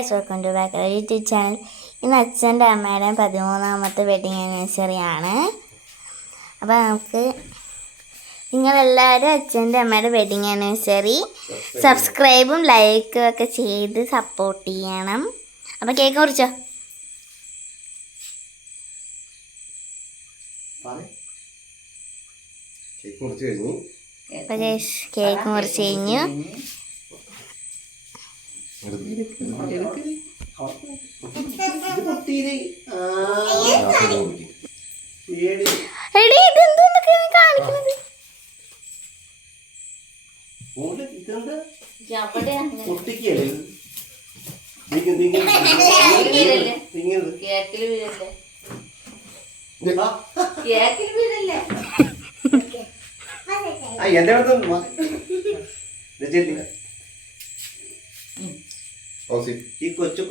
Guys, welcome to back YouTube channel. ഇന്ന് അച്ഛൻ്റെ അമ്മയുടെയും 13ാമത്തെ വെഡിങ് ആനിവേഴ്സറി ആണ്. അപ്പോൾ നമുക്ക് നിങ്ങളെല്ലാവരും അച്ഛൻ്റെ അമ്മയുടെ വെഡിങ് ആനിവേഴ്സറി സബ്സ്ക്രൈബും ലൈക്കും ഒക്കെ ചെയ്ത് സപ്പോർട്ട് ചെയ്യണം. അപ്പോൾ കേക്ക് മുറിച്ചോ? അപ്പോൾ കേക്ക് മുറിച്ച് കഴിഞ്ഞു. ഈ കൊച്ചു